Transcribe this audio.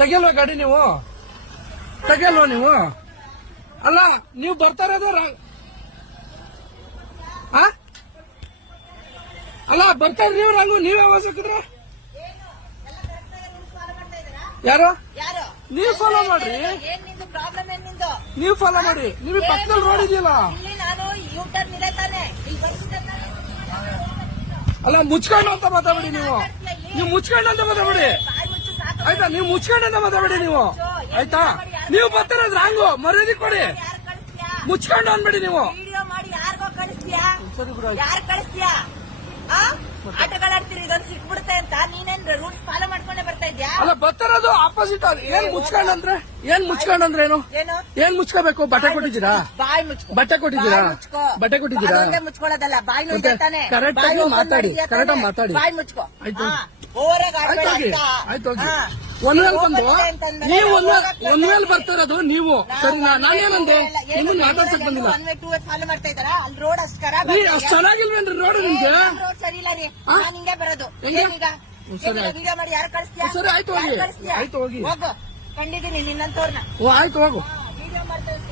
ತೆಗಿಯಲ್ವಾ ಗಾಡಿ ನೀವು? ತೆಗಿಯಲ್ವಾ ನೀವು? ಅಲ್ಲ ನೀವು ಬರ್ತಾ ಇರೋದು ಅಲ್ಲ ಬರ್ತಾ ಇದ್ರಿ ನೀವು ರಂಗು ನೀವೇ ಆವಾಜ್ ಹಾಕಿದ್ರ ಯಾರು? ನೀವು ಫಾಲೋ ಮಾಡ್ರಿ, ನೀವು ಫಾಲೋ ಮಾಡಿ. ನಿಮಗೆ ಪಕ್ಕದಲ್ಲಿ ರೋಡ್ ಇದೆಯಲ್ಲ. ಅಲ್ಲ ಮುಚ್ಕೊಂಡು ಅಂತ ಮಾತಾಡಿ ನೀವು ಮುಚ್ಕೊಂಡು ಅಂತ ಮಾತಾಡಿ ಆಯ್ತಾ? ನೀವು ಮುಚ್ಕೊಂಡು ಅಂತ ಮಾತಾಡಿ ನೀವು ಆಯ್ತಾ? ನೀವು ಬರ್ತಿರೋದು ರಾಂಗು, ಮರ್ಯಾದೆ ಕೊಡಿ. ಮುಚ್ಕೊಂಡು ಅನ್ಬೇಡಿ ನೀವು. ಯಾರು ಕಳಿಸ್ತೀಯಾ? ಆಟಗಳಾಡ್ತೀರಿ, ಇದೊಂದು ಸಿಕ್ಬಿಡುತ್ತೆ ಅಂತ ನೀನೇನ್ ರೂಲ್ಸ್ ಫಾಲೋ ಮಾಡ್ಕೊಂಡೆ ಬರ್ತಾ ಇದ್ಯಾ? ಅಲ್ಲ ಬರ್ತಿರೋದು ಆಪೋಸಿಟ್. ಏನ್ ಮುಚ್ಕೊಂಡಂದ್ರೆ ಏನು? ಏನ್ ಮುಚ್ಕೋಬೇಕು? ಬಟ್ಟೆ ಕೊಟ್ಟಿದ್ದೀರಾ? ಬಾಯಿ ಮುಚ್ಕೋ. ಬಟ್ಟೆ ಕೊಟ್ಟಿದ್ದೀರಾ? ಬಟ್ಟೆ ಕೊಟ್ಟಿದ್ದೀರಾ? ಮುಚ್ಕೊಳ್ಳೋದಲ್ಲ, ಬಾಯಿ ನುಡ್ತಾನೆ. ಕರೆಕ್ಟ್ ಆಗಿ ಮಾತಾಡಿ, ಕರೆಕ್ಟ್ ಆಗಿ ಮಾತಾಡಿ. ಬಾಯಿ ಮುಚ್ಕೋ. ಆಯ್ತು ಆಯ್ತು. ಒಂದ್ ವೇಳೆ ಬಂದು ನೀವು ಒಂದ್ ವೇಳೆ ಬರ್ತಿರೋದು ನೀವು ಸರಿನಾ? ನಾನೇನಂದೆ ನಿಮ್ಮನ್ನ ಆಟೋಸಕ್ ಬಂದಿಲ್ಲ. ಫಾಲೋ ಮಾಡ್ತಾ ಇದ್ದಾರಾ? ಅಲ್ಲಿ ರೋಡ್ ಅಷ್ಟು ಅಷ್ಟು ಚೆನ್ನಾಗಿಲ್ವೇನ್ರಿ ರೋಡ್ ನಿಮ್ಗೆ? ರೋಡ್ ಸರಿ ಇಲ್ಲ ರೀ. ನಾನು ಹಿಂಗೆ ಬರೋದು. ವಿಡಿಯೋ ಮಾಡಿ ಯಾರು ಕಳಿಸ್ತೀಯಾ? ಸರಿ ಆಯ್ತು ಹೋಗಿ, ಆಯ್ತು ಹೋಗಿ. ಹೋಗು, ಕಂಡಿದ್ದೀನಿ ನಿನ್ನಂತವ್ರನ್ನ. ಆಯ್ತು ಹೋಗು.